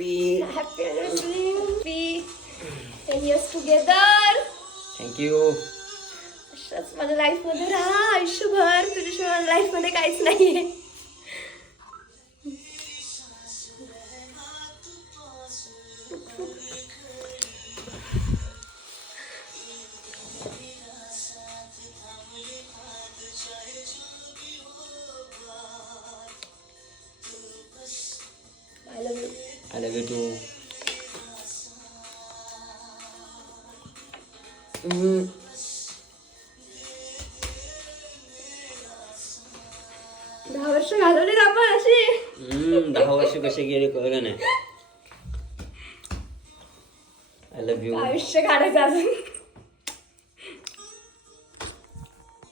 Happy happy anniversary 10 years together. Thank you. अशाच माझ्या life मध्ये राहा आयुष्यभर. तुझ्याशिवाय माझ्या लाईफ मध्ये काहीच नाहीये. I love you. I love you too. 10 वर्ष घालवली ना आपण अशी. 10 वर्ष कसे गेले कळलं नाही. I love you. आयुष्य काढायचं अजून.